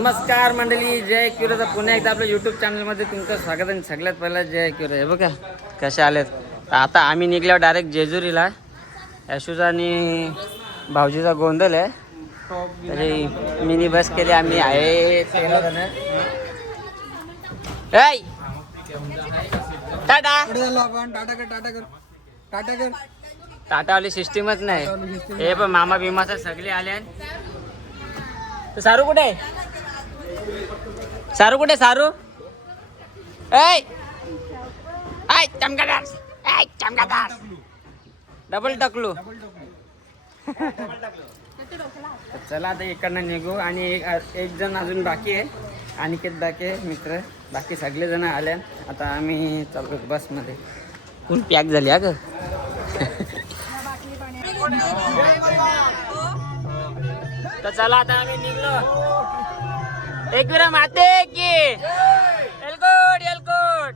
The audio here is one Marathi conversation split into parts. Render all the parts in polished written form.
नमस्कार मंडळी, जय क्युराचा पुन्हा एकदा आपल्या यूट्यूब चॅनलमध्ये तुमचं स्वागत आहे. सगळ्यात पहिला जय क्युरा. हे बघा कसे आलेत. आता आम्ही निघल्यावर डायरेक्ट जेजुरीला. यशूचा आणि भाऊजीचा गोंधळ आहे, तरी मिनी बस केली आम्ही. आहे 13 जण. टाटा टाटावाली सिस्टीमच नाही. हे पण मामा भीमाचा सगळे आले. तर सारू कुठे? सारू कुठे? सारू ऐ चमकादार, चमकादार डबल टकलू. चला आता इकडनं निघू. आणि एक जण अजून बाकी आहे, अनिकेत बाकी आहे मित्र. बाकी सगळे जण आले. आता आम्ही चालतो बसमध्ये. फुल पॅक झाली ग. तर चला आता आम्ही निघलो. एकविरा माते की एलकोट एलकोट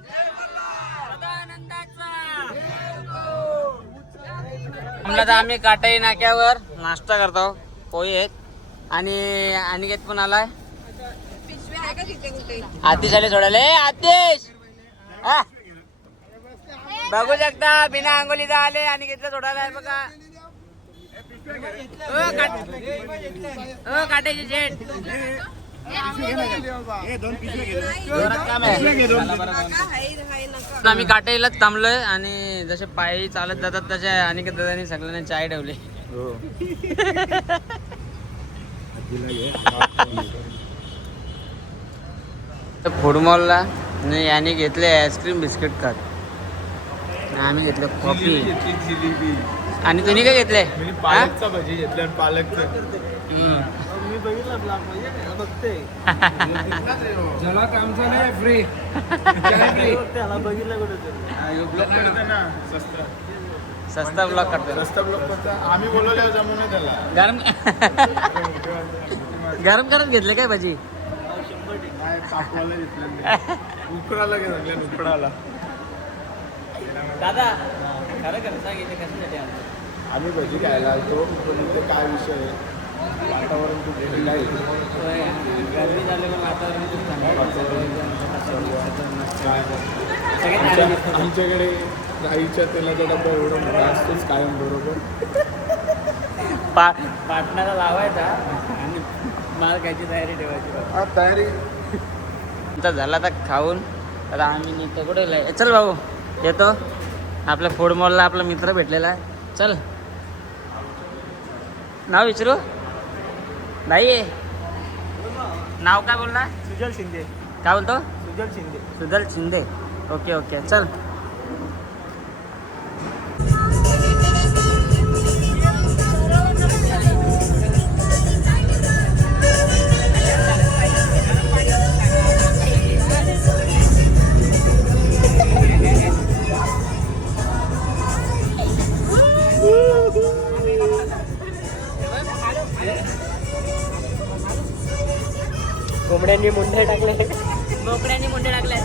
तर आम्ही काटाई नाक्यावर नाश्ता करतो. पोहे आहेत आणि अनिकेत पण आलाय. आतिश आले सोडायला. आतिश बघू शकता बिना अंघोलीचा आले. अनिकेतला सोडायला आहे बघा. काटायचे जेट आम्ही काटाईलाच थांबलोय. आणि जसे पायी चालत जातात तसे अनिकेत दादांनी सगळ्यांनी चाय ठेवली. फूड मॉलला याने घेतले आईस्क्रीम बिस्किट खात. आम्ही घेतलं कॉफी. आणि तुम्ही काय घेतले? पालकचा भजी घेतल्या. पालकचं मी बघितलं बघते. ज्याला कामचा नाही फ्री त्याला बघितलं कुठे ना. सस्ता ब्लॉक करतो. रस्ता ब्लॉक करता. आम्ही बोलवल्यावर जमू नये त्याला. गरम गरम करत घेतले काय भजी? कापवाला घेतलं. उकडाला घेतलं. उकडाला दादा खरं खरं सांगितलं कशासाठी आलो? आम्ही भजी खायला आलतो. पण ते काय विषय आहे, वातावरण खूप थंड आहे. गर्दी झालं पण वातावरण खूप आमच्याकडे गाईच्या तेलाचा डब्बा एवढा मोठा असतोच कायम बरोबर. पाटणाला लावायचा आणि माल खायची तयारी ठेवायची. तयारी आता झाला तर खाऊन. तर आम्ही निघतो. कुठे? चल भाऊ येतो. आपल्या फूड मॉलला आपला मित्र भेटलेला आहे. चल नाव विचारू. नाही नाव काय बोलला? सुजल शिंदे. काय बोलतो? सुजल शिंदे. सुजल शिंदे. ओके ओके चल. कोंबड्यांनी मुंडे टाकले. बोकड्यांनी मुंडे टाकले.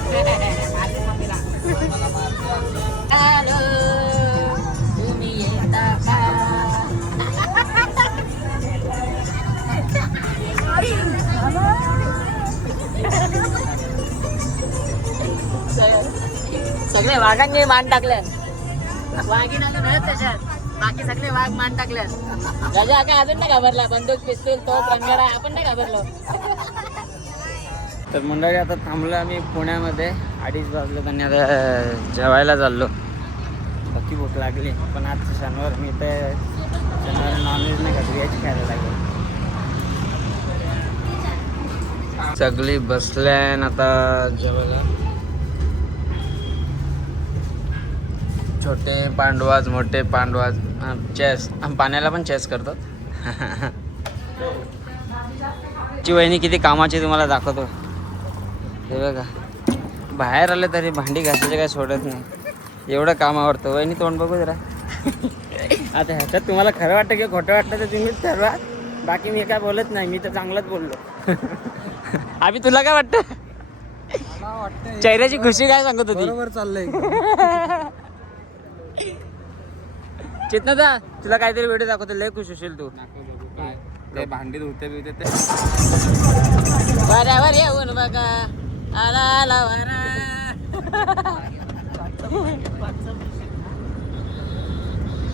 सगळे वाघांनी मान टाकले. वाघीण आलं मिळत त्याच्यात. बाकी सगळे वाघ मान टाकले. गजा काय अजून नाही घाबरला. बंदूक पिस्तूल तो रंगारा आपण नाही घाबरलो. तर मंडळी आता थांबलो आम्ही पुण्यामध्ये. 2:30 वाजले. आणि आता जेवायला चाललो. बाकी भूक लागली. पण आज शनिवार मी तर शनिवार नॉनव्हेज नाही खात. व्हेज खायला लागेल. सगळी बसल्यान आता जेवायला. छोटे पांडवाज मोठे पांडवाज. चेस पाण्याला पण चेस करतात. ची वहिनी किती कामाची तुम्हाला दाखवतो. हे बघा बाहेर आले तरी भांडी घासायचे काय सोडत नाही. एवढं काम आवडतं. वहिनी तोंड बघू जरा. आता ह्याच्यात तुम्हाला खरं वाटतं की खोटं वाटतं तर तुम्हीच ठरवा. बाकी मी काय बोलत नाही. मी तर चांगलंच बोललो. आम्ही तुला काय वाटतं? चेहऱ्याची खुशी काय सांगत होती? बरोबर चाललंय. चेतनादा तुला काहीतरी व्हिडिओ दाखवतो. लय खुश होशील तू. भांडी धुते बिते ते वाऱ्यावर येऊन बघा आला आला वारा.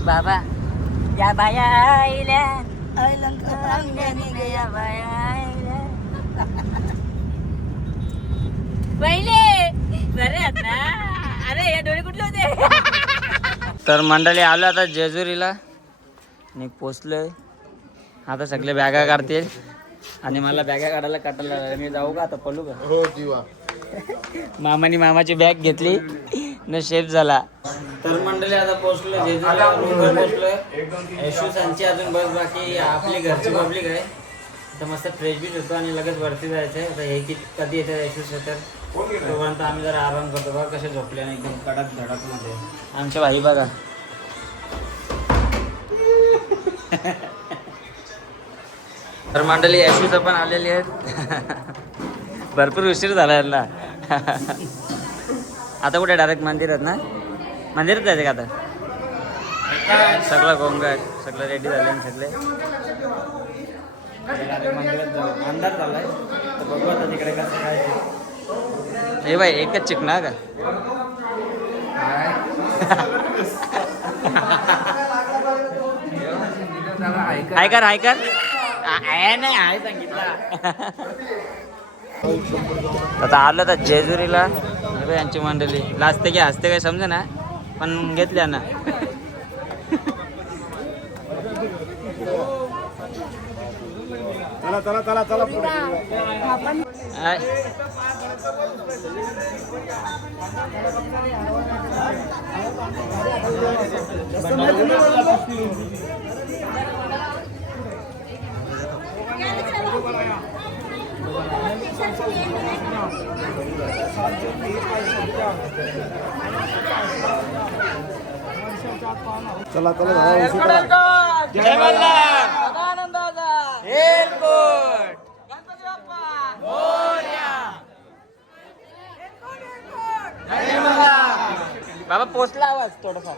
बाबा या बाया आईल्या या बाया आईल्या. पहिले बरे आता. अरे या डोळे कुठले होते. तर मंडळी आलो आता जेजुरीला आणि पोचलोय. आता सगळे बॅगा काढतील आणि मला बॅगा काढायला काटायला लागला. मी जाऊ का आता पळू का. हो जीवा. मामानी मामाची बॅग घेतली न शेप झाला. तर मंडळी आता पोहोचलो जेजुरीला. रूमवर पोहोचलोय. यशूसांची अजून बस बाकी. आपली घरची पब्लिक आहे. तर मस्त फ्रेश बीच होतो आणि लगेच वरती जायचं आहे. आता हे कधी येतं यशूस तर तोपर्यंत आम्ही जरा आराम करतो. बघा कसे झोपले आणि एकदम कडक धडक मध्ये आमच्या भाई बघा. तर मंडळी यशूच पण आलेली आहेत. भरपूर उशीर झाला यांना. आता कुठे डायरेक्ट मंदिरात ना. मंदिरात जायचं का आता. सगळं गोंगाट सगळं रेडी झाले सगळे. मंदिरात जाऊ. अंधार झालाय तर बघू आता तिकडे कसं काय. हे बाई एकच चिकना का. हायकर हायकर नाही आहे सांगितलं. आता आलं तर जेजुरीला. यांची मंडळी लाजते की हसते काय समजा ना पण घेतल्या ना. चला चला चला चला. चला चला. जय मल्हार. एअरपोर्ट गणपती बाप्पा मोरया. बाबा पोचला आवाज थोडाफार.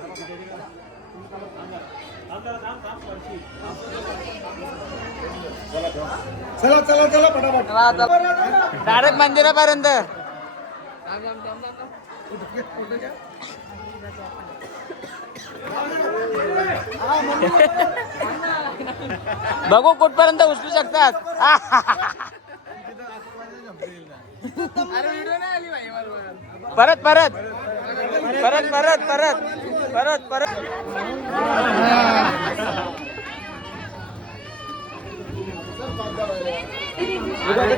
चला चला चला पटापट. डायरेक्ट मंदिरापर्यंत. बघू कुठपर्यंत उचलू शकतात. परत परत परत परत परत परत परत.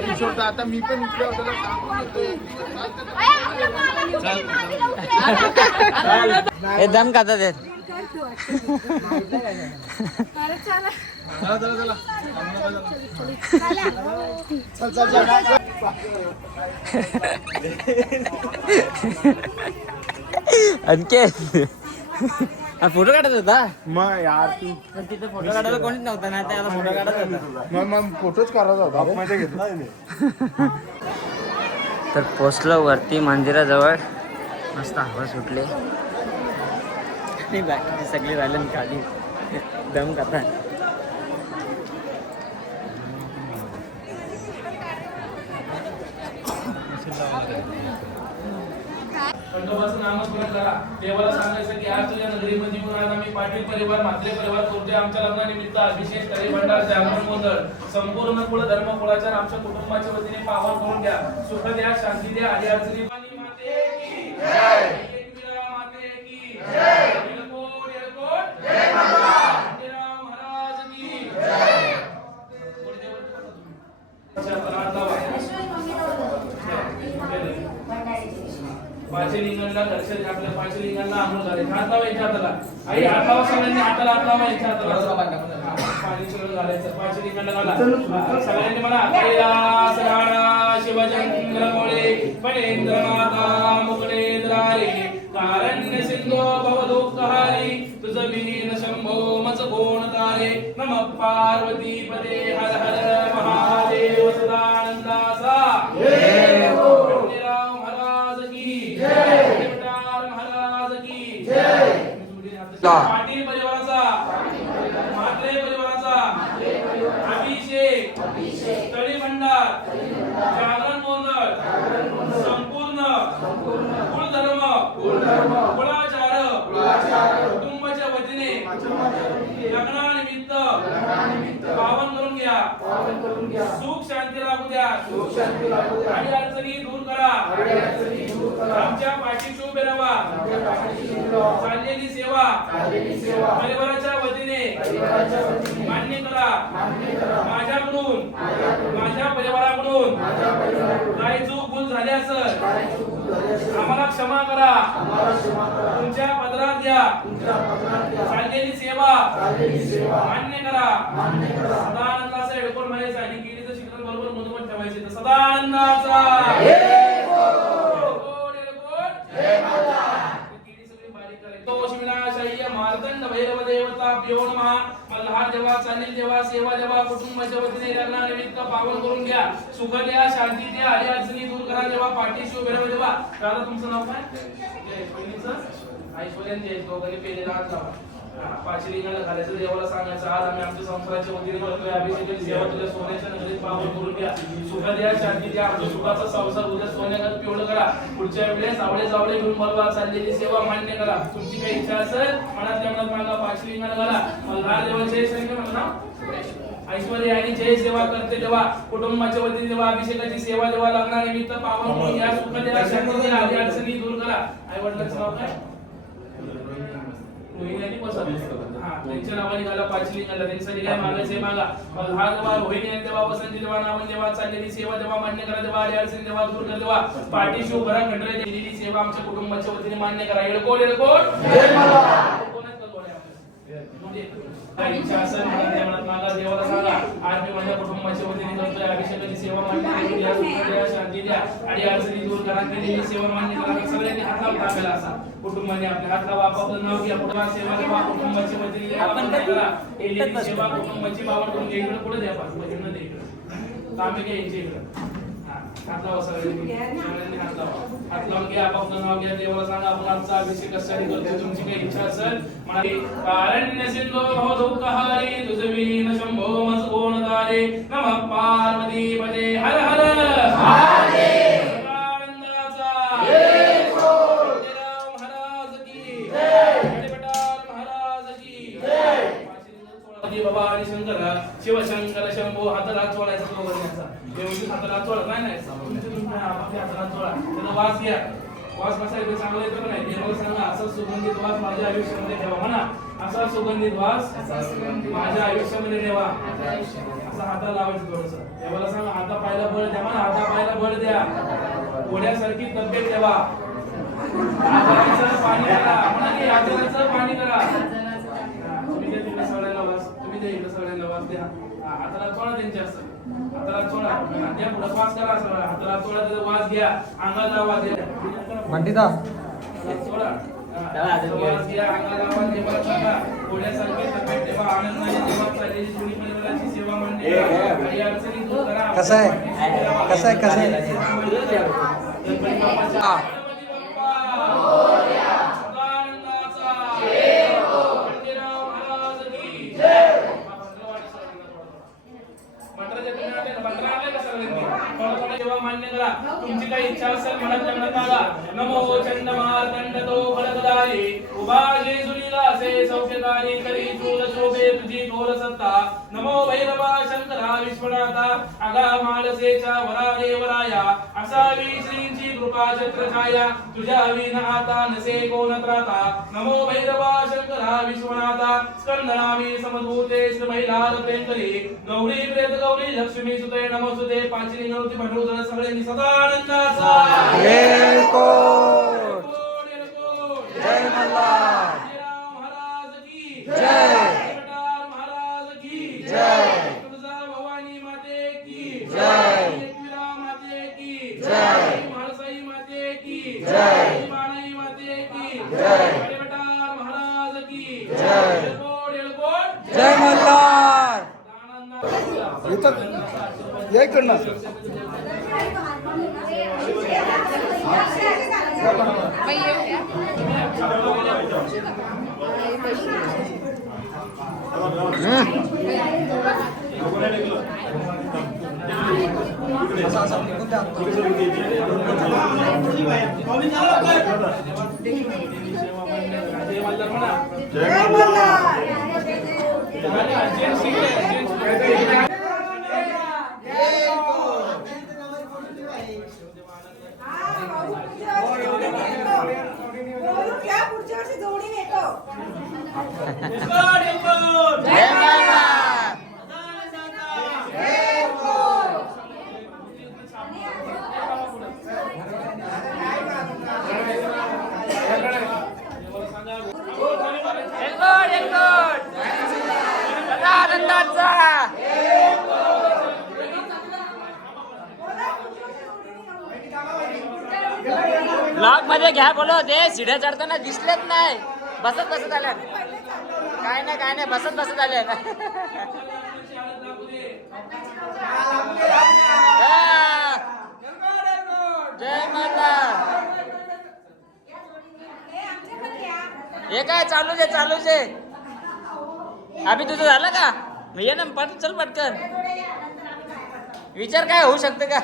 किशोर आता मी पण इकडे होतो. हे दम खातात आहेत. आणखी फोटो काढत होता मग यार तू पण तिथे फोटो काढायला कोणीच नव्हता ना. त्याला फोटो काढत होता. मग फोटोच करायचा होता. मजा घेतला. तर पोचलो वरती मंदिराजवळ. मस्त हवा सुटले आणि बाकी सगळी राहिले खाली दम खातात. खंडोबाचं नामस्मरण करा. देवाला सांगायचं की आज तुझ्या नगरीमध्ये म्हणून आज आम्ही पाटील परिवार म्हात्रे परिवार करतोय. आमच्या लग्नानिमित्त अभिषेक करी भंडार जागरण गोंधळ संपूर्ण कुळ धर्म कुळाचार आमच्या कुटुंबाच्या वतीने पावन करून द्या. सुख द्या, शांती द्या. आधी अडचणी पाणी माते की जय. एकविरा माते की जय. येळकोट येळकोट जय माता. खंडेराव महाराज की जय. पाचलिंगांना दर्शन घातलं. पाचलिंगांना आंघोळ झाले. हात लावा यांच्या हाताला. आई हात लावा. सगळ्यांनी हाताला हात लावा. यांच्या हाताला पाणी सगळं घालायचं. पाचलिंगांना घाला. सगळ्यांनी म्हणा कैलास राणा शिवचंद्र मोळे फणेंद्र माता मुगळेंद्रारे कारण्य सिंधो भवदुःखहारी तुझ वीर शंभो मच कोण तारे नम पार्वती पदे हर हर महादेव सदानंदासा खंडेराव महाराज की जय. महाराज की जय. पाटील परिवाराचा म्हात्रे परिवाराचा अभिषेक तळी भंडार आणि अडचणी दूर करा. आमच्या पाठीशी उभे राहा. चाललेली सेवा परिवाराच्या वतीने मान्य करा. माझ्याकडून माझ्या परिवाराकडून काही चूक भूल झाली असेल आम्हाला क्षमा करा. तुमच्या पदरात घ्या. चाललेली सेवा मान्य करा. सदानंदाचा हेडफोन म्हणायचा आणि केळीचं शिक्षण बरोबर मधोमध ठेवायचे. तर सदानंदाचा मार्तंड भैरव देवता प्यो नमः. मल्हार देवा, चालील देवा, सेवा देवा, कुटुंबाच्या वतीने लग्नानिमित्त पावन करून घ्या. सुख द्या, शांती द्या, आणि अडचणी दूर करा देवा. पाठीशी उभे राहा देवा. दादा तुमचं नाव काय? ऐश्वर्यान जय. दोघांनी पेलेला हात लावा. पाचलिंगाला घालायचं देवाला सांगायचं. आज आम्ही आमच्या संसाराच्या वतीने करतोय अभिषेकाची सेवा. तुझ्या सोन्याच्या नगरीत पावन करून घ्या. सुख द्या, शांती द्या, आमच्या सुखाचा संसार उद्या सोन्यागत पिवळं करा. पुढच्या वेळेस आवळे जावळे घेऊन बोलवा. चाललेली सेवा मान्य करा. तुमची काही इच्छा असेल मनातल्या मनात मागा. पाचलिंगाला घाला. मल्हार देवा जय सांगितलं म्हणा. ऐश्वर्या आणि जय सेवा करते देवा. कुटुंबाच्या वतीने देवा. अभिषेकाची सेवा देवा. लग्नानिमित्त पावन करून घ्या. सुख द्या, शांती द्या, आणि अडचणी दूर करा. आई वडिलांचं नाव काय? त्यांच्या नावाने घाला. पाचलिंगाला त्यांच्यासाठी काय मागायचे मागा. मल्हार देवा, रोहिणी देवा, वसंती देवा, नामन देवा, चाललेली सेवा देवा मान्य करा देवा. आणि अडचणी देवा दूर कर देवा. पाठीशी उभा राहा. खंडरे दिलेली सेवा आमच्या कुटुंबाच्या वतीने मान्य करा. येळकोट येळकोट काही इच्छा असेल मनात मागा. देवाला सांगा आज मी माझ्या कुटुंबाच्या वतीने करतोय अभिषेकाची सेवा मान्य करून द्या. सुख द्या, शांती द्या, आणि अडचणी दूर करा. केलेली सेवा मान्य करा. सगळ्यांनी हात लावून टाकायला असा. कुटुंबाने आपल्या हात लावा. आपापलं नाव घ्या. कुटुंबाची सेवा देवा. कुटुंबाच्या वतीने मान्य करा. केलेली सेवा कुटुंबाची पावन करून घ्या. इकडे पुढे द्या. पाच दे इकडे तांबे घ्या यांच्या इकडे. हात लावा सगळ्यांनी. हात लावा. हात लावून घ्या. आपापलं नाव घ्या. देवाला सांगा आपण आजचा अभिषेक कशासाठी करतो. तुमची काही इच्छा असेल मला कारण्य सिंधो भवदुःखहारी तुझवीन शंभो मजगोणदारे नमः पार्वती पदे हर हर महादेव. आनंदाचा जय हो. राम महाराज की जय. गणपतार महाराज की जय. बाबा आणि शंकर शिवशंकर शंभो. हाताला चोळायचा तो करण्याचा. व्यवस्थित हाताला चोळा. नाही आपल्या हाताला चोळा. त्याचा वास घ्या. वास कसा येतो चांगला येतो का नाही. देवाला सांगा असा सुगंधित वास माझ्या आयुष्यामध्ये ठेवा. म्हणा असा सुगंधित वास माझ्या आयुष्यामध्ये ठेवा. असा हाताला लावायचं थोडस. देवाला सांगा हाता पायला बळ द्या. म्हणा हाता पायला बळ द्या. घोड्यासारखी तब्येत ठेवा. आजाराचं पाणी करा. म्हणा की आजाराचं पाणी करा. तुम्ही ते तिकडे सगळ्यांना वास. तुम्ही ते इकडे सगळ्यांना वास द्या. हाताला चोळा त्यांच्या असं. हाताला चोळा. त्या पुढे वास करा. सगळं हाताला चोळा. त्याचा वास घ्या. अंगाला वास द्या. मंडिता चोळा. वास घ्या. अंगाला वास देवाला सांगा घोड्यासारखे तब्येत ठेवा. आनंदाने देवा. चाललेली जुनी परिवाराची सेवा मान्य करा. काही अडचणी दूर करा. कसं आहे मान्य करा. तुमची काही इच्छा असेल मनात लग्नात मागा. नमो चंडमार्तंडतो फलकदारी उभाजे सुनीला असे सौख्यदारी करी चूल शोभे तुझी थोर सत्ता. नमो भैरवा शंकरा विश्वनाथा आगा माळसेच्या वरा देवराया. असावी श्रींची कृपा छत्रछाया तुझ्या विन आता नसे कोण त्राता. नमो भैरवा शंकरा विश्वनाथा स्कंदनामी समभूते श्रीमैला रतेंकरी गौरी प्रेत गौरी लक्ष्मी सुते नमोस्तुते. पाचलिंगावरती भांडवल सगळ्यांनी सदानंदाचा जय कोट. जय मल्हार. राम महाराज की जय. गणपतार महाराज की जय. तुळजा भवानी माते की जय. एकविरा माते की जय. म्हाळसाई माते की जय. मानाई माते की जय. गणपतार महाराज की जय. येळकोट येळकोट जय मल्हार. जय करणार. पुढच्या वर्षी जोडी येतो. जय माता. एलकोट एलकोट सदा आनंदाचा. ब्लॉग मध्ये घ्या बोलो ते शिड्या चढताना दिसलेच नाही. बसत बसत आल्या. काय नाही बसत बसत आल्या. जय माता. हे काय चालूच आहे. अभि तुझं झालं का? मी ये ना चल पटकन. विचार काय होऊ शकतं का?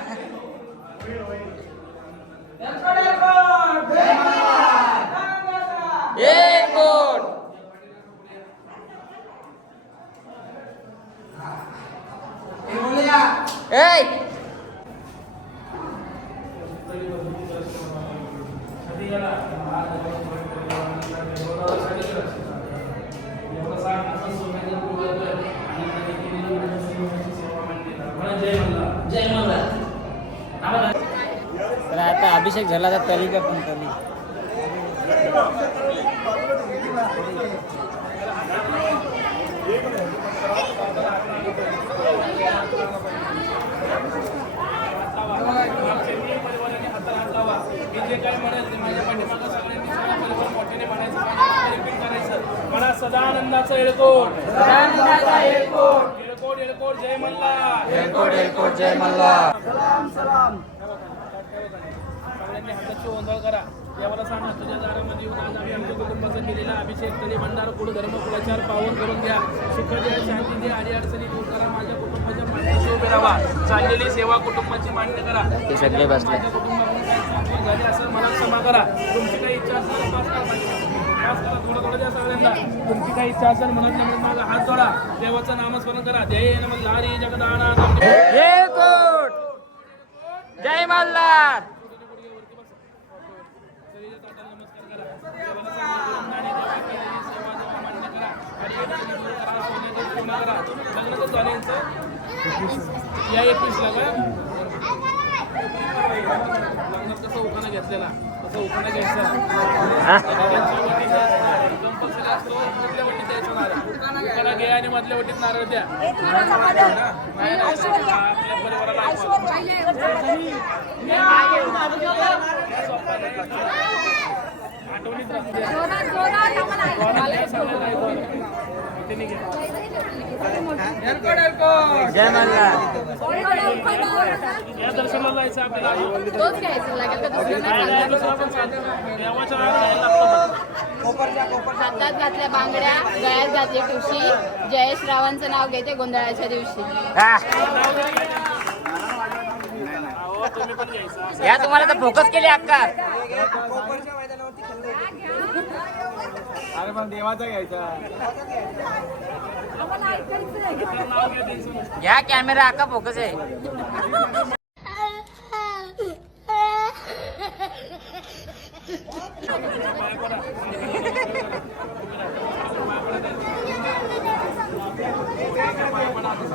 एअरपोर्ट. तर आता अभिषेक झाला तर तली का पण तली. जे काय म्हणेल ते माझ्या पाठीमागं सगळ्यांनी परिवार मोठ्याने म्हणायचं, करायचं. मला सदा आनंदाचा येळकोट. येळकोट जय मल्हार. एअरपोर्ट जय मल्हार. सगळ्यांनी हाताची ओंधळ करा. देवाला सांगा तुझ्या दारामध्ये येऊन आज आम्ही आमच्या कुटुंबाचा केलेला अभिषेक तरी भंडार कुळ धर्म कुलाचार पावन करून द्या. सुख द्या, शांती द्या, आडी अडचणी दूर करा. माझ्या कुटुंबाच्या मान्याशी उभे राहा. चाललेली सेवा कुटुंबाची मान्य करा. ते सगळे बसले. माझ्या कुटुंबाकडून काही चूक झाली असेल मला क्षमा करा. तुमची काही इच्छा असेल पास करा. पास करा. थोडं द्या सगळ्यांना. तुमची काही इच्छा असेल म्हणत नाही माझा हात जोडा. देवाचं नामस्मरण करा. जय नमस्कार जगदाना. एअरपोर्ट जय मल्हार. या 21ला का लग्नात कसं उखाणा घेतलेला तसं उखाणा घ्यायचा. मधल्या वटीत द्यायचं नारळ. उखाणा घ्या आणि मधल्या वटीत नारळ द्या. आपल्या परिवाराला आठवणीत राहते. जय मल्हार. या दर्शनाला जायचं आपल्याला. तोच घ्यायचं लागेल का दुसरं नाही चालणार? दुसरा पण चालतं. देवाच्या नावाला जायला लागतं. हातात घातल्या बांगड्या, गळ्यात घातली ठुशी. जयेश रावांचं नाव घेते गोंधळाच्या दिवशी. तुम्ही पण घ्यायचं. या तुम्हाला तर फोकस केली अक्का. अरे पण देवाचा घ्यायचा. नाव घ्या द्यायचं. घ्या कॅमेरा अक्का फोकस आहे.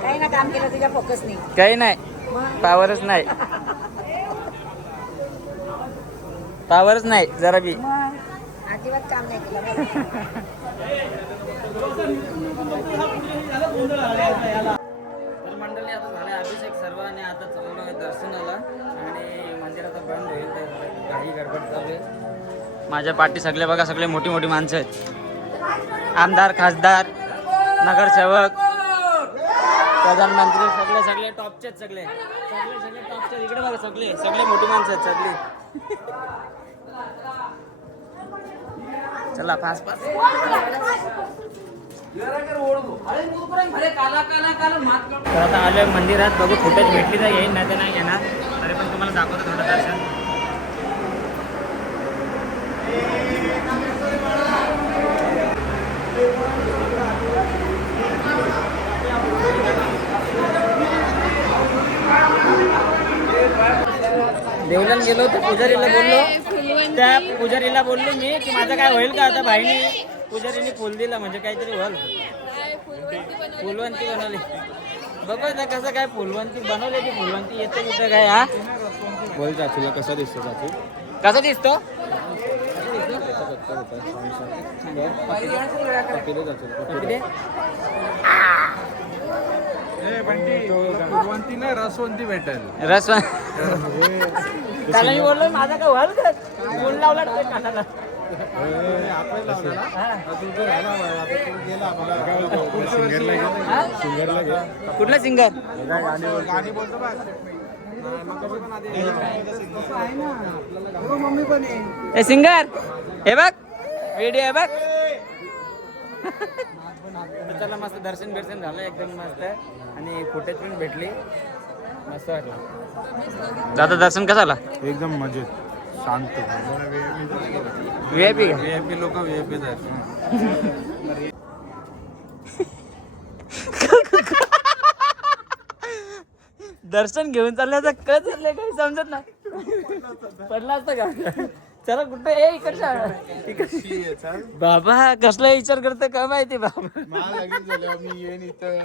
काही ना काम केलं तुझ्या फोकस नाही. काही नाही. पावरच नाही. पावरच नाही जरा बी. मग अजिबात काम नाही केलं. तर मंडळी आता झाले अभिषेक सर्वांनी आता चाललो दर्शनाला आणि मंदिर आता बंद होईल. तर काही गडबड चालू आहे. माझ्या पाठी सगळे बघा सगळे मोठी मोठी माणसं आहेत. आमदार खासदार नगरसेवक प्रधानमंत्री सगळे टॉपचे आहेत. सगळे टॉपचे. इकडे बघा सगळे मोठी माणसं आहेत सगळी. चला फास्ट फास्ट. तर आता आलोय मंदिरात. बघू फुटेज भेटली तर येईल नाही तर नाही येणार. तरी पण तुम्हाला दाखवतो थोडं दर्शन. देवलन गेलो तर पुजारीला बोललो त्या पुजारीला बोललो मी की माझं काय होईल का आता भाईने पुजारीने फुल दिला म्हणजे काहीतरी होईल. फुलवंती बनवली बघू आता कसं काय फुलवंती बनवली ती फुलवंती येते कुठं काय हा बोल चाचूला कसा दिसतो चाचू कसा दिसतो फुलवंती नाही रसवंती भेटेल रस त्याला मी बोललो माझा काय व्हाल का फुल लावला ते कानाला कुठला सिंगर ए सिंगर हे बघ व्हिडिओ आहे बघ चला मस्त दर्शन बिर्शन झालं एकदम मस्त आणि फुटेज पण भेटली मस्त वाटलं. दादा दर्शन कसं आला एकदम मजेत शांत VIP VIP लोक VIP दर्शन घेऊन चालले तर कच चालले काही समजत नाही पडला असता का चला कुठं ए इकडच्या बाबा कसला विचार करतो का माहिती बाबा मी येईन इथं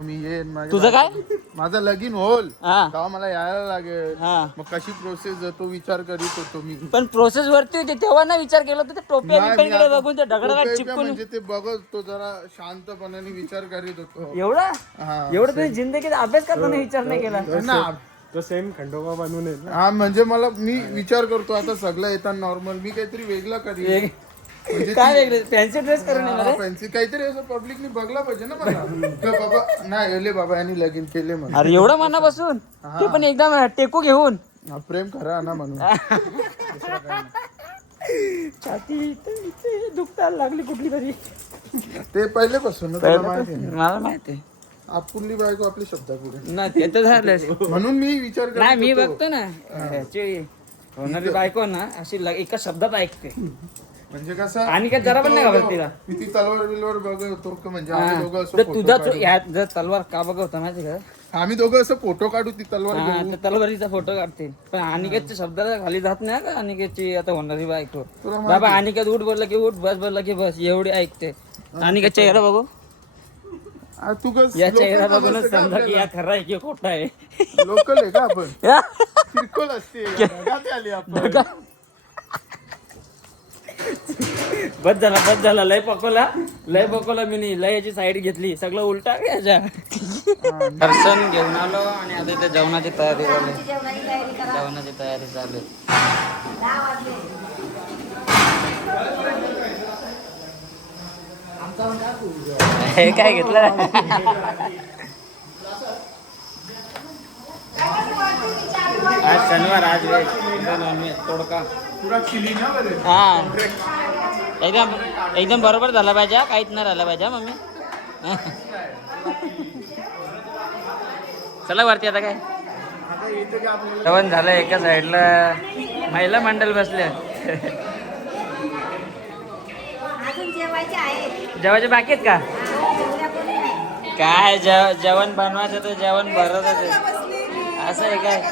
मी येईन तुझं काय माझं लगीन होल हा तेव्हा मला यायला लागेल हा मग कशी प्रोसेस तो विचार करीत होतो मी पण प्रोसेस वरती होती तेव्हा ना विचार केला होता ते टोप्या नाही, बिप्याकडे मी आता बघून ते दगडाला टोप्या चिपकून म्हणजे ते बघत तो जरा शांतपणाने विचार करीत होतो एवढा हा. एवढं तुम्ही जिंदगीत अभ्यास करताना विचार नाही केला ना तो सेम खंडोबा बनवून येत ना. हा म्हणजे मला मी विचार करतो आता सगळं येतात नॉर्मल मी काहीतरी वेगळा करीन म्हणजे काय वेगळे फॅन्सी ड्रेस करून येणार आहे? फॅन्सी काहीतरी असं पब्लिकनी बघला पाहिजे ना मला का बाबा नाही एले बाबा यांनी लगीन केले म्हणून अरे एवढं मनापासून ते पण एकदम टेकू घेऊन हा, प्रेम करा ना म्हणून छाती इथे दुखतायला लागली कुठली तरी ते पहिल्यापासून तुला माहिती आहे ना. मला माहिती आपुली बायको आपली शब्द पुढे नाही ते तर झालंच म्हणून मी विचार नाही मी करतो बघतो ना ह्याची होणारी बायको ना अशी एका शब्दात ऐकते म्हणजे कसं आणि काय जरा पण नाही घाबरत तिला. किती तलवार बिलवार बघतो का म्हणजे आम्ही हा. दोघं असं तर photo तुझा काढू. यात जर तलवार का बघा माहिती का आम्ही दोघं असं फोटो काढू ती तलवार हा घेऊन. तर तलवारीचा फोटो काढते पण अनिकेतच्या शब्दाला खाली जात नाही का अनिकेतची आता होणारी बायको तुला माहिती बाबा अनिकेत उठ बोलला की उठ बस बोलला की बस एवढी ऐकते अनिकेत चेहरा बघू आ, तू कस या चेहरा बघूनच समजा की या खरा आहे की खोटा आहे लोकल आहे का आपण या? किरकोळ असते ढगात आली आपण बस झाला लय पकवला मी नाही लय याची साईड घेतली सगळं उलटा याच्या दर्शन घेऊन आलो आणि आता इथे जेवणाची तयारी झाली जेवणाची तयारी करा जेवणाची तयारी चालू आहे. 10 वाजले हे काय घेतलं आज शनिवार आज व्हेज तोडका पुरा चिली ना बरे हा एकदम बरोबर झाला पाहिजे हा. काहीच नाही राहिला पाहिजे हा, मम्मी चला वरती आता काय जेवण झालं एका साईडला महिला मंडळ बसले अजून जेवायचे आहे जेवायचे बाकी आहेत का जेवढ्या कोणी नाही काय जेवण बनवायचं तर जेवण भरतच आहे असं आहे काय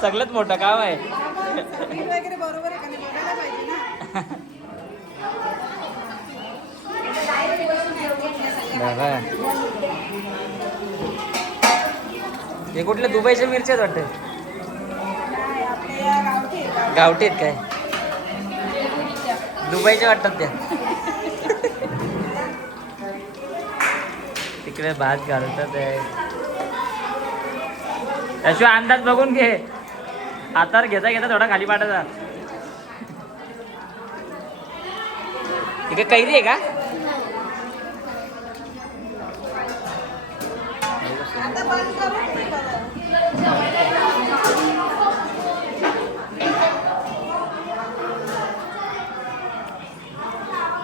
सगळ्यात मोठं काम आहे बाबा हे कुठल्या दुबईच्या मिरच्या वाटत गावठी आहेत काय दुबईच्या वाटतात त्या तिकडे भात घालतात त्याशिवाय अंदाज बघून घे हातावर घेता घेता थोडा खाली पाठायचा इकडे कैरी आहे का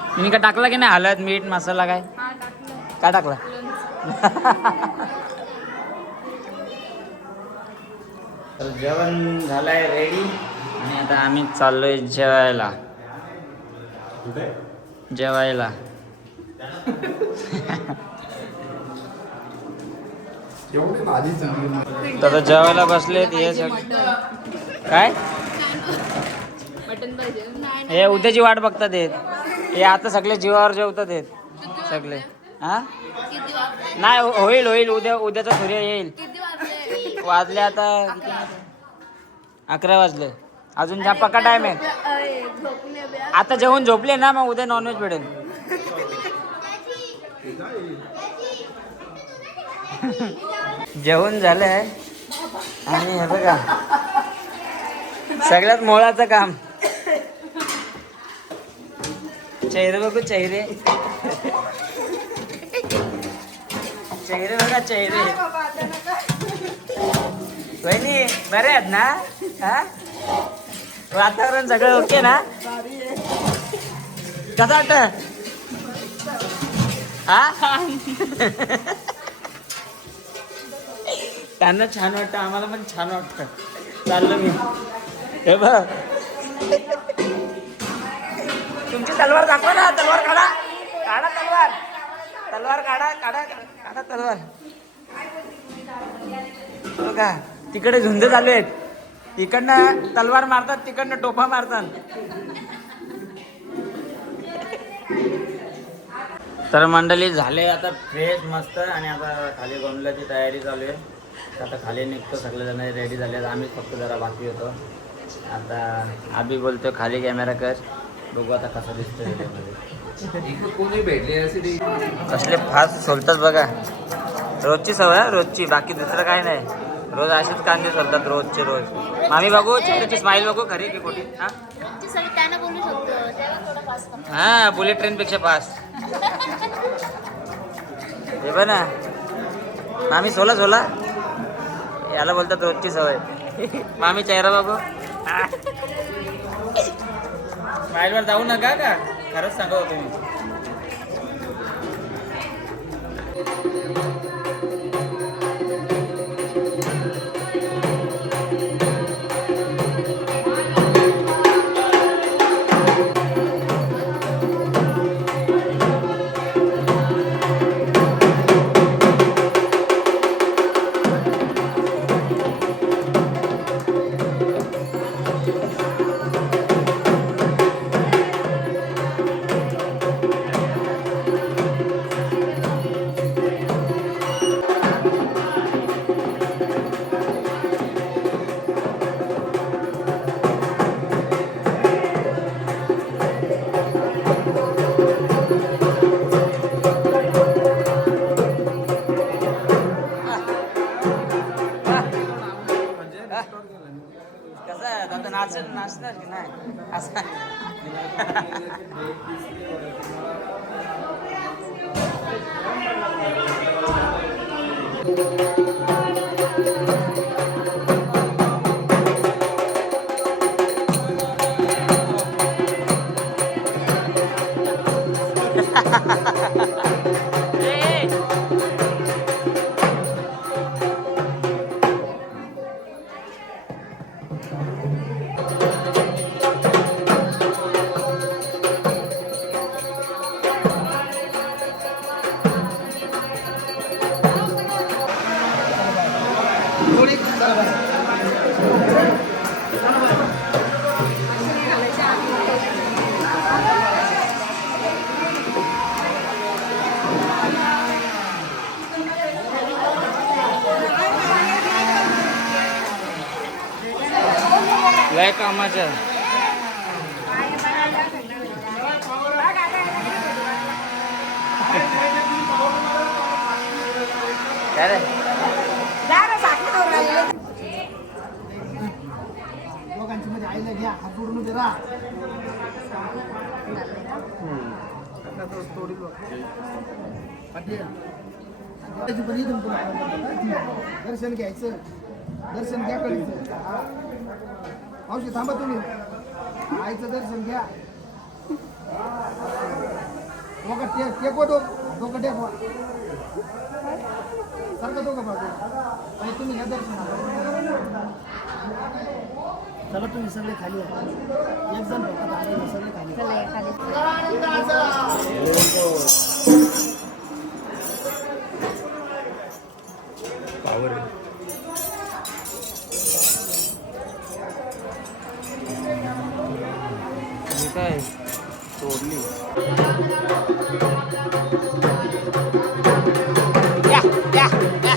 तुम्ही काय टाकला की नाही हळद मीठ मसाला काय काय टाकला तर जेवण झालंय रेडी आणि आता आम्ही चाललोय जेवायला तर आता जेवायला बसलेत हे सगळं काय मटण पाहिजे नाही हे उद्याची वाट बघतात येत. हे आता सगळे जीवावर जेवतात येत सगळे. हा किती वाजले नाही होईल होईल उद्याचा सूर्य येईल. किती वाजले वाजले आता किती? 11 वाजले. अजून ज्या पक्का टाइम आहे. झोपले बे. आता जेवून झोपले ना मग उद्या नॉनव्हेज भेटेल. जेवण झालंय आणि हे बघा सगळ्यात मोळाचं काम. चेहरे बघू चेहरे. चेहरे बघा चेहरे. वहिनी बरे आहेत ना? हा वातावरण सगळं ओके ना? कसं वाटतं? हा त्यांना छान वाटतं आम्हाला पण छान वाटतं. चाललो मी. हे बघ तुमची तलवार दाखवा ना. तलवार काढा. काढा तलवार. तलवार काढा काढा काढा तलवार. बघा तिकडे झुंज चालू आहेत. इकडनं तलवार मारतात तिकडनं टोपा मारतात. तर मंडळी झाले आता फ्रेश मस्त आणि आता खाली गोंधळाची तयारी चालू आहे. आता खाली निघतो सगळेजण रेडी झाले. आम्ही फक्त जरा बाकी होतो. आता आम्ही बोलतो खाली कॅमेरा कर बघू आता कसा दिसतोय कोणी भेटले. कसले फास्ट सोलतात बघा. रोजची सवय रोजची बाकी दुसरं काय नाही. रोज असेच कांदे सोलतात रोजचे रोज. मामी बघू चिकनची स्माईल बघू खरी की खोटी. हा त्यांना बोलू शकतो हा बुलेट ट्रेन पेक्षा फास्ट. हे बघ ना मामी सोला सोला याला बोलतात रोजची सवय. मामी चेहरा बघू. स्माईलवर जाऊ नका का खरंच सांगत होतो मी. कसं आहे आता नाचणार की नाही असं. लय कामाचं. काय रे दोघांची मध्ये आईला घ्या हात जोडून उभे राहा. दर्शन घ्यायचं. दर्शन घ्या करायचं. मावशी थांबा तुम्ही. आईचं दर्शन घ्या. डोकं टेकवा. डोकं टेकवा सारखं दोघं बाजू आणि तुम्ही ना दर्शन चला तुम्ही सगळे खाली एक जण फक्त सगळे खाली. काय सोडली. या या या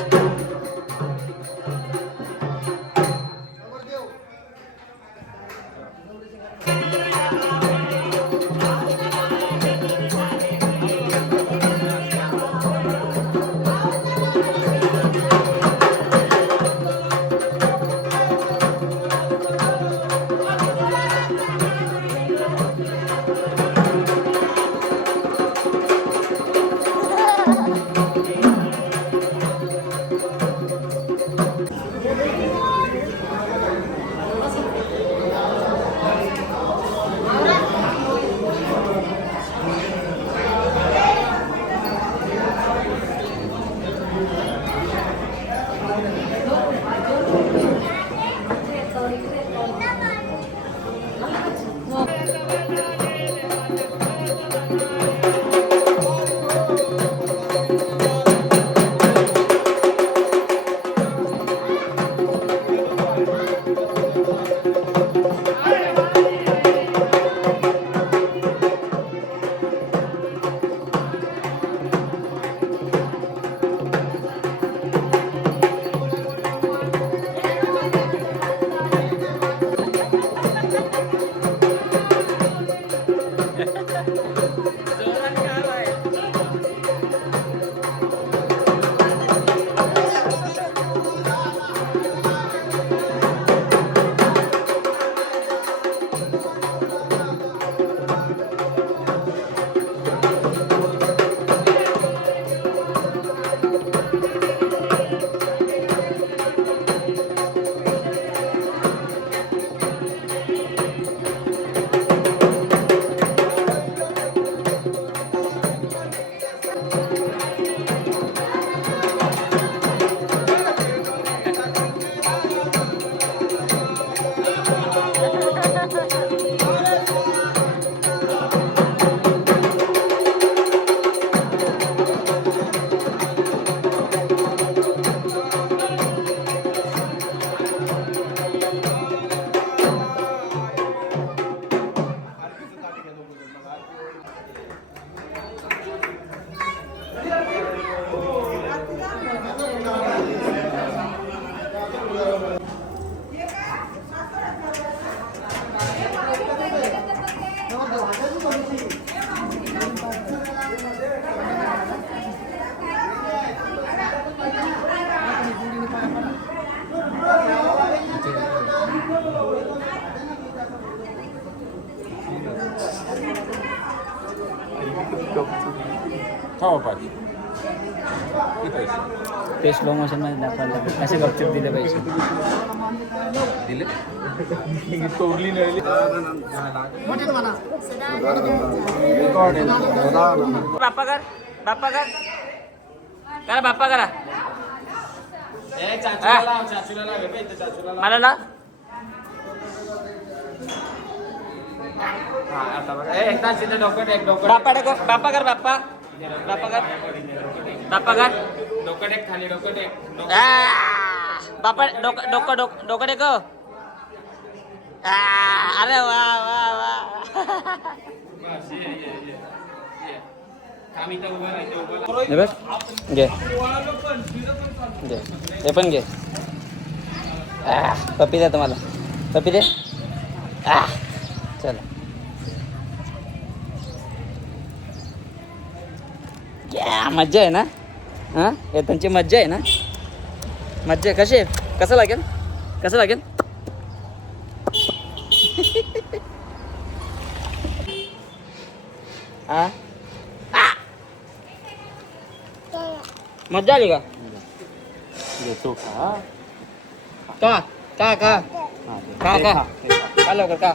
ते स्लो मोशन मध्ये दाखवायला लागेल कसे गपचूप दिले पैसे दिले तोडली नाही. बाप्पा कर बाप्पा कर करा बाप्पा करा मला ना बाप्पा टाको बाप्पा कर बाप्पा बाप्पा कर बाप्पा कर डोकं टेक खाली डोकं टेक बाप्पा डोकं डोकं डोकं डोकं टेक अरे वा वा वा बस ये काम इथं उभं राहायचं हे बघ घे घे हे पण घे पप्पी द्या तुम्हाला पप्पी दे चला या मज्जा आहे ना हां त्यांची मज्जा आहे ना मज्जा कशी आहे कसं लागेल कसं लागेल मज्जा आली का घेतो का? का का का का का का लवकर का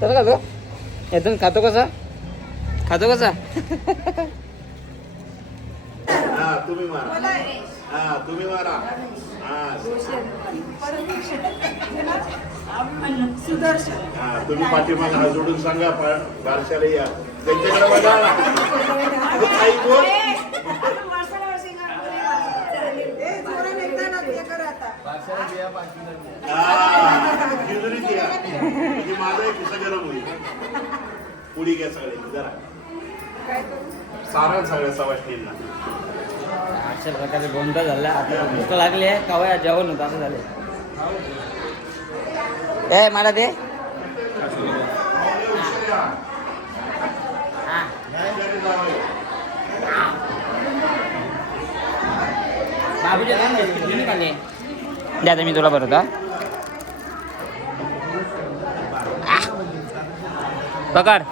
कसं खातो एकदम खातो कसा खातो कसा तुम्ही मारा. तुम्ही मारा. तुम्ही पाठीमागे हात जोडून सांगा बारशाला या त्यांच्याकडे बघा. आई बोल. मंजुरीत या म्हणजे माझा एक किस्सा गरम होईल. पुढी घ्या सगळे जरा सारण सगळ्या सवाष्णींना. अशा प्रकारे गोंधळ झाला. आता भूक लागली आहे, कवा जेवण होतं असं झालं. ए मला दे. बाबूचे काम खाली द्या आता मी तुला बरं होता. पकड.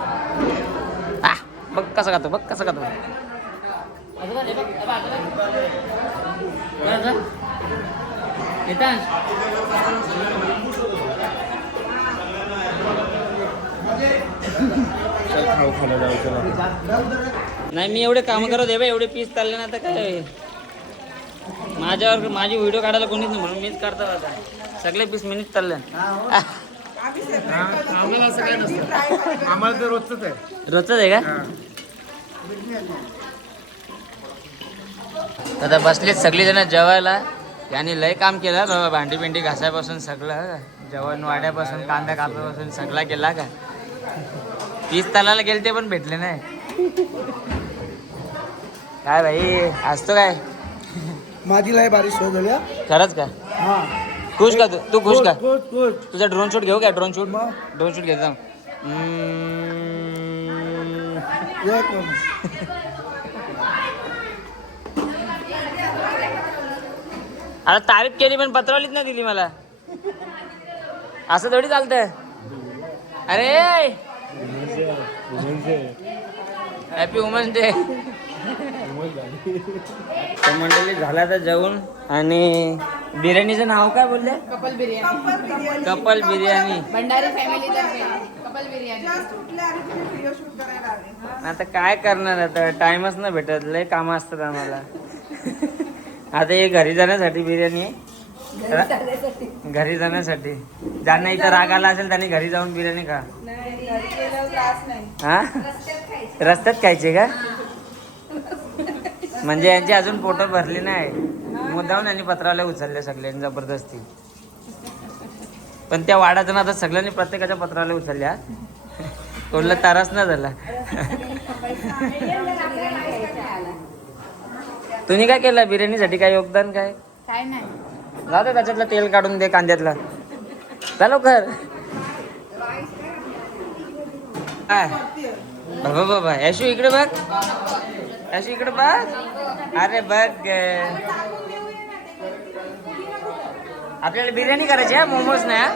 बघ कसं खातो, बघ कसं खातो. नाही मी एवढे काम करत आहे बा, एवढे पीस चालले ना. आता काय माझ्यावर माझी व्हिडिओ काढायला कोणीच नाही म्हणून मीच करतो. आता सगळे पीस मीच चालले. आम्हाला असं काय नसतं, आम्हाला तर रोजच आहे. रोजच आहे का? आता बसलीत सगळी जण जेवायला. यांनी लय काम केलं बाबा, भांडी पिंडी घासायपासून सगळं, जेवण वाड्यापासून कांदा कापापासून सगळा केला का. पीस तलाला गेले ते पण भेटले नाही. काय भाई असतो काय माझी लय बारीक सोय झाली. खरंच का? हा खुश का तू खुश का? खुश. तुझा ड्रोन शूट घेऊ का? ड्रोन शूट घेतो. आता तारीफ केली पण पत्रवालीच नाही दिली मला. असं थोडी चालतंय. अरे हॅपी वुमन्स डे. तर मंडळी झाला तर जेवून. आणि बिर्याणीचं नाव काय बोलले? Couple biryani. Couple biryani. Bhandari family couple biryani. आता काय करणार, आता टाइमच नाही भेटत, लय कामं असतात आम्हाला. आता हे घरी जाण्यासाठी बिर्याणी आहे. घरी जाण्यासाठी ज्यांना इथं राग आला असेल त्यांनी घरी जाऊन बिर्याणी खा. हा रस्त्यात खायचे का? म्हणजे यांची अजून पोटं भरली नाही. मुद्दाहून यांनी पत्राला उचलले सगळ्यांनी जबरदस्ती. पण त्या वाड्याचं ना आता सगळ्यांनी प्रत्येकाच्या पत्राला उचलल्या. कोणला तारास ना झाला. तुम्ही काय केलं बिर्याणीसाठी? काय योगदान काय? काय नाही. जाऊ दे, त्याच्यातलं तेल काढून दे कांद्यातलं. चालू कर. काय बाबा बाबा यशू इकडे बघ. यशू इकडे बघ. अरे बघ, आपल्याला बिर्याणी करायची आहे, मोमोज नाही.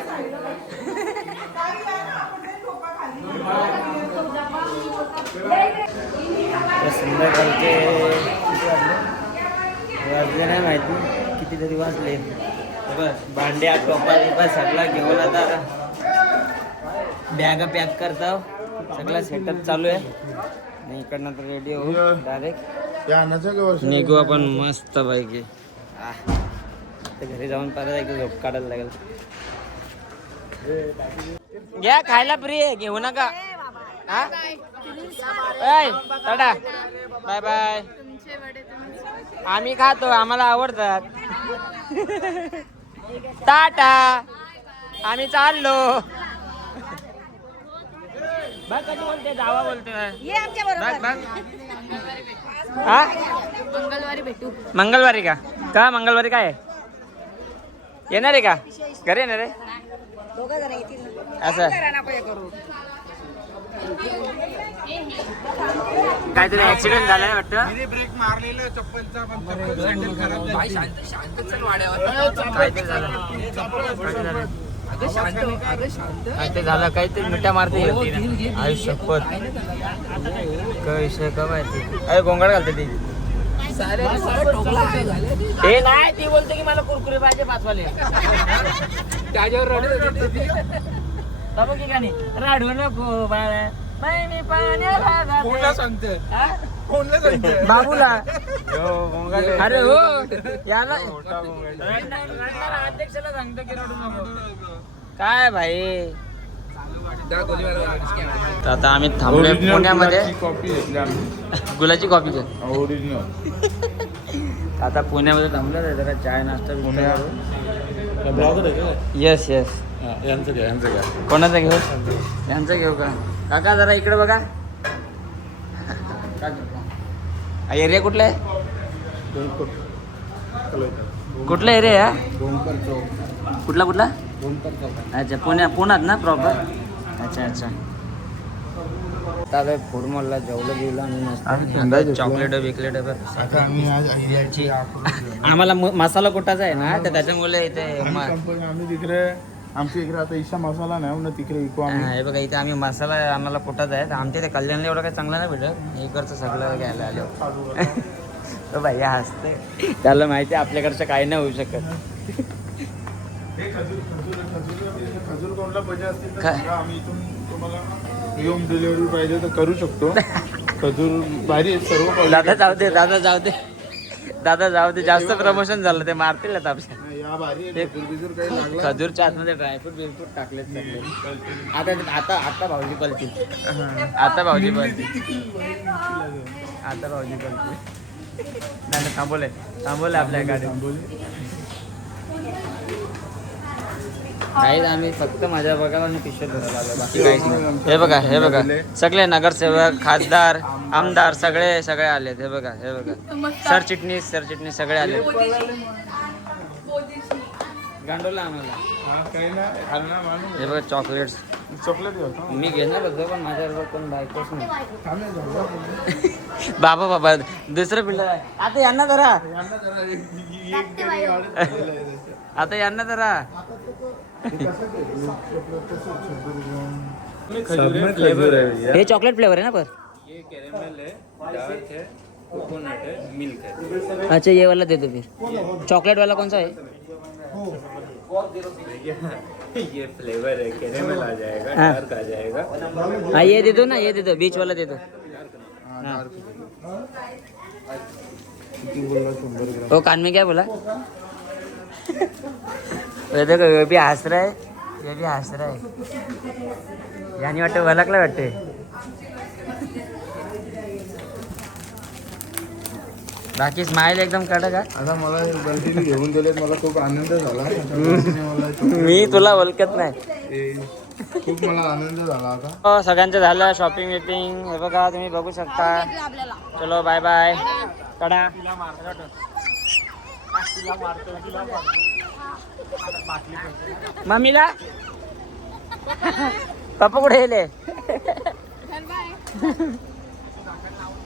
संध्याकाळचे वाजले नाही माहिती कितीतरी वाजले. भांड्या टोपा बिपा सगळा घेऊन आता बॅग पॅक करतो. सगळा सेटअप चालू आहे. आणि इकडनं तर रेडी होऊ डायरेक्ट निघू आपण मस्त पैकी. घरी जाऊन परत एकदा झोप काढायला लागेल. घ्या खायला फ्री आहे, घेऊ नका. हा टाटा बाय बाय. आम्ही खातो, आम्हाला आवडतात. टाटा आम्ही चाललो. बघ कधी बोलते, जावा बोलतोय. बघ बघ. हा मंगळवारी भेटू. मंगळवारी का? का मंगळवारी काय येणार आहे का? घरी येणार आहे असं? काहीतरी ऍक्सिडेंट झालाय वाटतं. ब्रेक मारलेलं चप्पलचा काहीतरी झालं, काहीतरी मिठा मारते. आयुष्यपत काय विषय का माहिती. अरे गोंगाड घालते ती. ते नाही, ती बोलते की मला कुरकुरे पाहिजे 5 वाले. त्याच्यावर की गाणी राडू नको बाळा मी कोणला सांगते बाबूला. अरे हो याला अध्यक्षाला सांगतो की रडू नको. काय भाई. तर आता आम्ही थांबलोय पुण्यामध्ये. कॉपी घेतली आम्ही गुलाची कॉपी ओरिजिनल. आता पुण्यामध्ये थांबलं आहे जरा चाय नाश्ता येस येस. यांचं घ्या यांचं घ्या. कोणाचं घेऊ? यांचं घेऊ का? काका जरा इकडे बघा. एरिया कुठला आहे? कुठला एरिया आहे? कुठला कुठला? अच्छा पुण्यात ना प्रॉपर. अच्छा अच्छा. आता फूड मॉलला जेवलं गेलं आणि मस्त चॉकलेट बिकलेट. आता आम्ही आज अहिल्याची आम्हाला मसाला कुठाचा आहे ना तर त्याच्यामुळे इथे आम्ही तिकडे आमच्या इकडे आता ईशा मसाला नाही ना तिकडे विकू आम्ही. हे बघा इथे आम्ही मसाला आम्हाला कुठाचा आहे. आमच्या इथे कल्याणला एवढं काही चांगलं नाही भेटत. इकडचं सगळं घ्यायला आलो. तो भाई हसते. त्याला माहिती आहे आपल्याकडचं काही नाही होऊ शकत. खजूर कोणला पाहिजे असतील तर काय? सांगा, आम्ही इथून तुम्हाला होम डिलिव्हरी पाहिजे तर करू शकतो. खजूर भारी आहे सर्व quality. दादा जाऊ दे दादा जाऊ दे दादा जाऊ दे. जास्त प्रमोशन झालं ते मारतील आता आपल्या. नाही, या भारी आहे. खजूर बिजूर काही लागला खजूरच्या आतमध्ये ड्रायफ्रूट बिलफ्रूट टाकलेत सगळे. आता आता आता भाऊजी पलतील. आता भाऊजी पलतील. आता भाऊजी पलतील. नाही थांबवले आपल्या गाडी. काहीच आम्ही फक्त माझ्या बघायला आणि पिशव्या धरायला आलो. बाकी काहीच नाही. हे बघा सगळे नगरसेवक खासदार आमदार सगळे आलेत. हे बघा सरचिटणीस सगळे आले. गांडवला आम्हाला. काही नाही खालना मानू. हे बघा चॉकलेट्स. चॉकलेट घेतो. मी घेणार होतो पण माझ्याबरोबर कोण बायकोच नाही. बाबा दुसरं पिल्लर आहे. आता यांना धरा. आता यांना धरा. हे चॉकलेट फ्लेवर आहे ना पर? ये कैरेमल है, डार्क है, कोकोनट है, मिल्क है. अच्छा ये वाला दे दो फिर. चॉकलेट वाला कौन सा है? ये फ्लेवर है, कैरेमल आ जाएगा, हाँ. डार्क आ जाएगा. हाँ ये दे दो ना, ये दे दो बीच वाला दे दो. हाँ. वो कान में क्या बोला? ये देखो ये भी हंस रहा है. यानी वाटते वलकला वाटते. बाकी स्माइल एकदम कडक आहे. आता मला बर्थडे घेऊन दिलेत, मला खूप आनंद झाला. मी तुला ओळखत नाही. खूप मला आनंद झाला आता. सगळ्यांचं झालं शॉपिंग विपिंग. हे बघा तुम्ही बघू शकता. आपल्याला चलो बाय बाय. कडा मम्मीला पप्पा कुठे गेले? बाय.